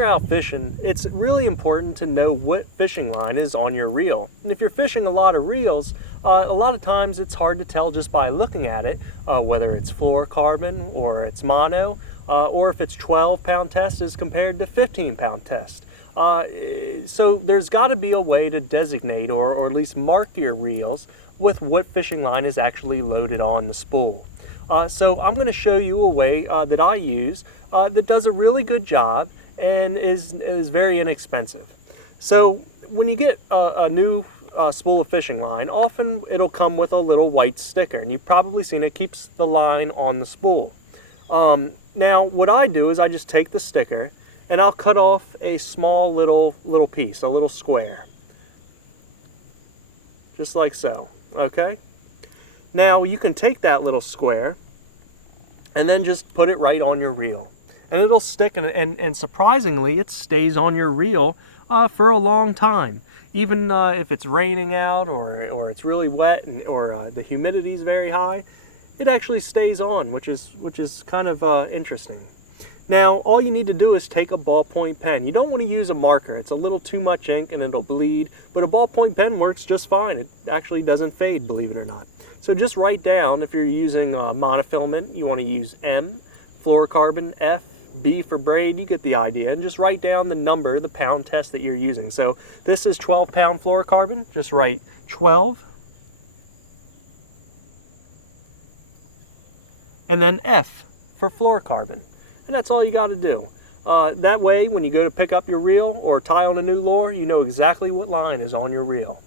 you're out fishing, it's really important to know what fishing line is on your reel. And if you're fishing a lot of reels, a lot of times it's hard to tell just by looking at it, whether it's fluorocarbon or it's mono, or if it's 12-pound test as compared to 15-pound test. So there's got to be a way to designate or at least mark your reels with what fishing line is actually loaded on the spool. So I'm going to show you a way that I use that does a really good job and is very inexpensive. So when you get a new spool of fishing line, often it'll come with a little white sticker, and you've probably seen it keeps the line on the spool. Now what I do is I just take the sticker and I'll cut off a small little piece, a little square, just like so. Okay? Now you can take that little square and then just put it right on your reel, and it'll stick, and surprisingly it stays on your reel for a long time. Even if it's raining out or it's really wet or the humidity is very high, it actually stays on, which is kind of interesting. Now all you need to do is take a ballpoint pen. You don't want to use a marker. It's a little too much ink and it'll bleed, but a ballpoint pen works just fine. It actually doesn't fade, believe it or not. So just write down, if you're using monofilament, you want to use M, fluorocarbon F, B for braid, you get the idea, and just write down the number, the pound test that you're using. So this is 12-pound fluorocarbon, just write 12, and then F for fluorocarbon. And that's all you got to do. That way, when you go to pick up your reel or tie on a new lure, you know exactly what line is on your reel.